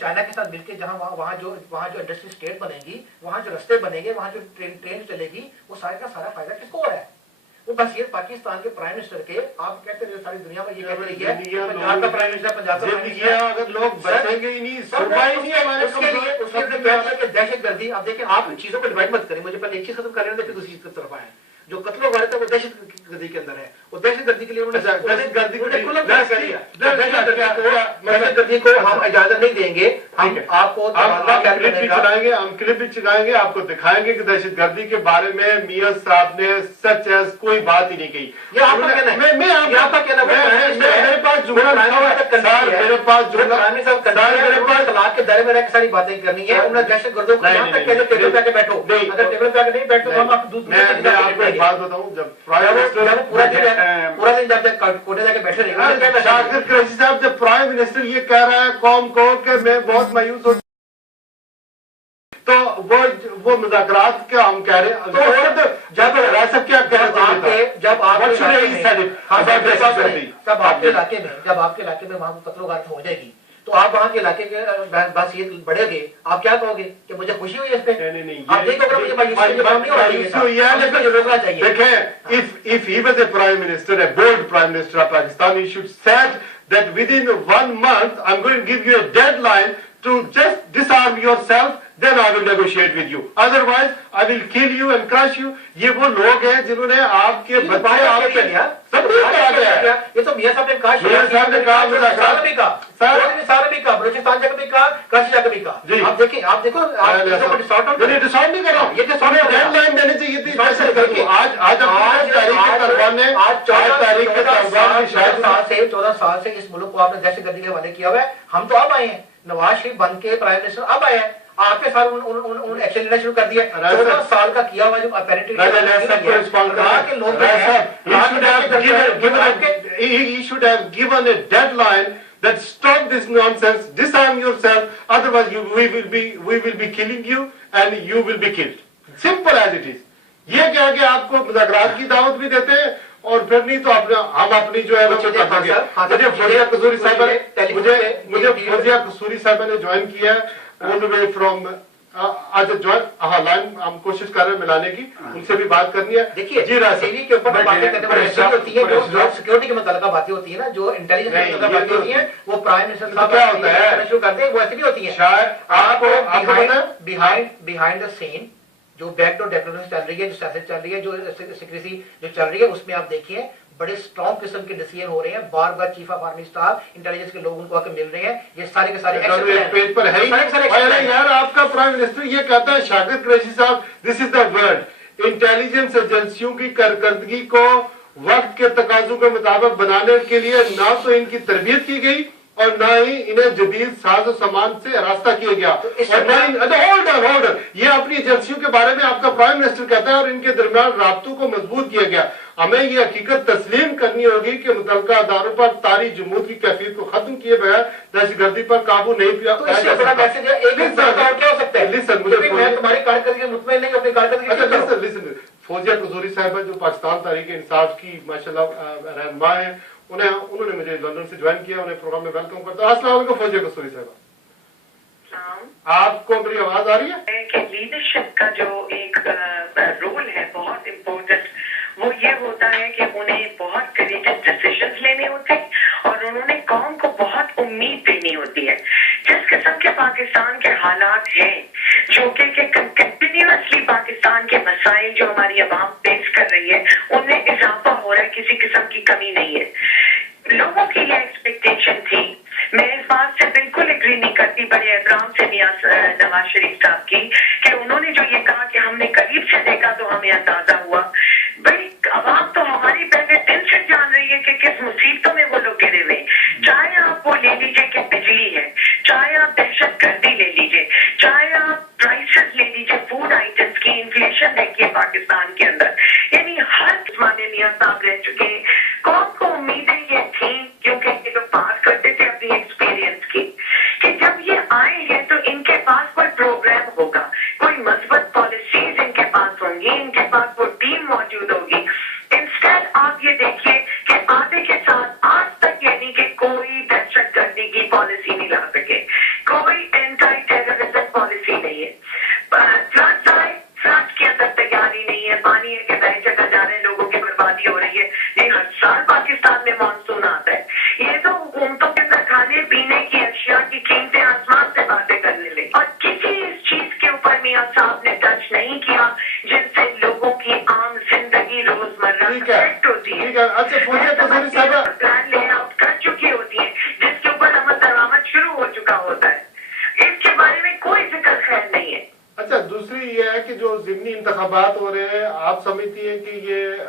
China کے ساتھ مل کے جہاں وہاں جو انڈسٹری اسٹیٹ بنے گی، وہاں جو رستے بنے گے، وہاں جو ٹرین چلے گی، وہ سارے کا سارا فائدہ کس کو ہو رہا ہے؟ وہ بس یہ پاکستان کے پرائم منسٹر کے، آپ کہتے رہے ساری دنیا میں یہ کہتے رہی ہے پنجاب کا پرائم منسٹر، پنجاب کا پرائم منسٹر، اگر لوگ بچیں گے ہی نہیں، صبح ہی نہیں ہمارے اس کے لیے دہشت گردی. آپ دیکھیں، آپ چیزوں کو ڈیوائڈ مت کریں، مجھے پہلے ایک چیز ختم کر لینے دیں پھر دوسری چیز کی طرف آئیں. جو قتل و غارت ہے وہ دہشت گردی کے اندر ہے، وہ دہشت گردی کے لیے دہشت گردی کو ہم اجازت نہیں دیں گے. ہم آپ کو کلپ بھی چلائیں گے، آپ کو دکھائیں گے کہ دہشت گردی کے بارے میں میاں صاحب نے سچ ایز کوئی بات ہی نہیں کہی. یہ آپ کا کہنا ہے، میرے پاس جملہ میرے پاس طلاق کے دائرے میں رہ کے ساری باتیں کرنی ہے. انہوں نے دہشت گردوں کو یہاں تک کہتے ٹیبل پہ کے بیٹھو، اگر ٹیبل پہ نہیں بیٹھو تو ہم آپ دوسرے بات بتاؤں. جب پورا دن جب تک کوٹے جا کے بیٹھے رہے گا، شاکر قریشی صاحب جب پرائم منسٹر یہ کہہ رہا ہے قوم کو کہ میں بہت مایوس ہوں، تو وہ مذاکرات کیا ہم کہہ رہے ہیں. جب ریاست کیا جب آپ کے علاقے میں وہاں قتل و غارت ہو جائے گی تو آپ وہاں کے علاقے کے بس یہ بڑھے گے، آپ کیا کہو گے کہ مجھے خوشی ہوئی اس پہ؟ آپ دیکھیں, if he was a prime minister, a bold prime minister of Pakistan, he should said that within 1 month I'm going to give you a deadline to just disarm yourself, then I will negotiate with you. Otherwise, I will kill you and crush you. یہ وہ لوگ ہیں جنہوں نے آپ کے بچے آپ کے سب کچھ کرا دیا ہے. یہ تو میاں صاحب نے کہا، میاں صاحب نے کہا سارا بھی کہا، بلوچستان جا کے بھی کہا، کراچی جا کے بھی کہا. آپ دیکھیں، آپ دیکھو ڈسارم نہیں کر رہا ہوں. یہ ڈیڈ لائن دینے چاہیے تھی. آج 14 سال سے اس ملک کو آپ نے دہشت گردی کے حوالے کیا ہوا ہے. ہم تو اب آئے ہیں، نواز شریف بن کے پرائم منسٹر اب آئے ہیں، آپ کے ساتھ ایکشن لینا شروع کر دیا. 14 سال کا کیا ہوا جو he should have given a deadline that stop this nonsense, disarm yourself, otherwise we will be killing you and you will be killed. Simple as it is. یہ کیا کہ آپ کو مذاکرات کی دعوت بھی دیتے ہیں اور پھر نہیں تو ہم اپنی جو ہے مجھے فوزیہ قصوری صاحبہ نے جوائن کیا ہے فرام لائن. ہم کوشش کر رہے ہیں ملانے کی، ان سے بھی بات کرنی ہے. دیکھیے جی راسی کے اوپر باتیں کرنے والی ہوتی ہیں، جو سیکورٹی کے متعلقہ باتیں ہوتی ہیں نا، جو انٹیلیجنس کے متعلقہ باتیں ہوتی ہیں، وہ پرائم منسٹر صاحب کیا ہوتا ہے شروع کرتے ہیں، وہ ایسی بھی ہوتی ہیں. شاید آپ کو بیہائنڈ دا سین جو بیک ڈور ڈیپلومیسی چل رہی ہے، جو سیاست چل رہی ہے، جو سیکریسی جو چل رہی ہے، اس میں آپ دیکھیے بڑے اسٹرانگ قسم کے ڈیسیژن ہو رہے ہیں. بار بار chief of army staff, intelligence کے لوگ ان کو آ کے مل رہے ہیں. یہ سارے کے سارے پیج پر ہے یار. آپ کا پرائم منسٹر یہ کہتا ہے شاکر قریشی صاحب دس از دا ورڈ، انٹیلیجنس ایجنسیوں کی کارکردگی کو وقت کے تقاضوں کے مطابق بنانے کے لیے نہ تو ان کی تربیت کی گئی اور نہ ہی انہیں جدید ساز و سامان سے راستہ کیا گیا. اور یہ اپنی ایجنسیوں کے بارے میں آپ کا پرائم منسٹر کہتا ہے اور ان کے درمیان رابطوں کو مضبوط کیا گیا. ہمیں یہ حقیقت تسلیم کرنی ہوگی کہ متعلقہ اداروں پر طاری جمود کی کیفیت کو ختم کیے بغیر دہشت گردی پر قابو نہیں پایا جا سکتا. فوزیہ قصوری صاحبہ جو پاکستان تحریک انصاف کی ماشاءاللہ رہنما ہیں، انہوں نے مجھے لندن سے جوائن کیا. انہیں پروگرام میں ویلکم کرتا ہوں. السلام علیکم فوزیہ قصوری صاحبہ، آپ کو میری آواز آ رہی ہے؟ کہ لیڈرشپ کا جو ایک رول ہے بہت امپورٹنٹ، وہ یہ ہوتا ہے کہ انہیں بہت کریجس ڈیسیژنز لینے ہوتے ہیں اور انہوں نے قوم کو بہت امید دینی ہوتی ہے. جس قسم کے پاکستان کے حالات ہیں، جو کہ کنٹینیوسلی پاکستان کے مسائل جو ہماری عوام پیش کر رہی ہے ان میں اضافہ ہو رہا ہے، کسی قسم کی کمی نہیں ہے. لوگوں کی یہ ایکسپیکٹیشن تھی، میں اس بات سے بالکل اگری نہیں کرتی بڑے احترام سے نواز شریف صاحب کی کہ انہوں نے جو یہ کہا کہ ہم نے قریب سے دیکھا تو ہمیں اندازہ ہوا. بھائی عوام تو ہماری پہلے دن سے جان رہی ہے کہ کس مصیبتوں میں وہ لوگ گرے ہوئے. چاہے آپ وہ لے لیجیے کہ بجلی ہے، چاہے آپ دہشت گردی لے لیجیے، چاہے آپ پرائسز لے لیجیے، فوڈ آئٹمس کی انفلیشن دیکھیے پاکستان کے اندر، یعنی ہر زمانے میاں صاحب رہ چکے ہیں. قوم کو امیدیں یہ تھیں کیونکہ یہ لوگ بات کرتے تھے اپنی ایکسپیرئنس کی کہ جب یہ آئیں گے تو ان کے پاس کوئی پروگرام ہوگا، کوئی مثبت پالیسیز ان کے پاس ہوں گی، ان کے پاس وہ ٹیم موجود ہوگی. انسٹیڈ آپ یہ دیکھیے کہ آدھے کے ساتھ آج تک یعنی کہ کوئی دہشت گردی کی پالیسی نہیں لا سکے، کوئی دوسری یہ ہے کہ جو ضمنی انتخابات ہو رہے ہیں، آپ سمجھتی ہیں کہ یہ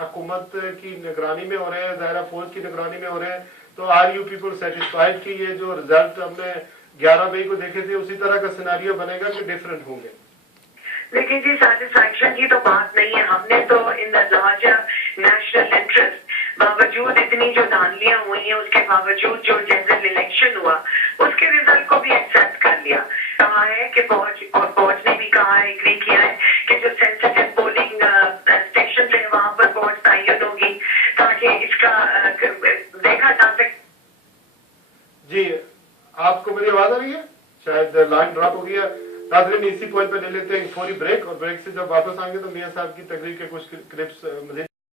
حکومت کی نگرانی میں ہو رہے ہیں، ظاہرہ فوج کی نگرانی میں ہو رہے ہیں، تو آر یو پیپل سیٹسفائیڈ کہ یہ جو رزلٹ ہم نے 11 مئی کو دیکھے تھے اسی طرح کا سیناریو بنے گا کہ ڈفرینٹ ہوں گے؟ لیکن جی سیٹسفیکشن کی تو بات نہیں ہے. ہم نے تو ان دا لارجر نیشنل انٹرسٹ باوجود اتنی جو دھاندلیاں ہوئی ہیں اس کے باوجود جو جنرل الیکشن ہوا اس کے ریزلٹ کو بھی ایکسپٹ کر لیا. کہا ہے کہ فوج اور فوج نے بھی کہا ہے، ایگری کیا ہے کہ جو سینسٹیو پولنگ اسٹیشن ہے وہاں پر فوج تعین ہوگی تاکہ اس کا دیکھا جا سکے. جی آپ کو میری آواز آ رہی ہے؟ شاید لائن ڈراپ ہو گیا. ناظرین اسی پوائنٹ پہ لے لیتے ہیں فوری بریک، اور بریک سے جب واپس آئیں گے تو میاں صاحب کی تقریر کے کچھ کلپس مزید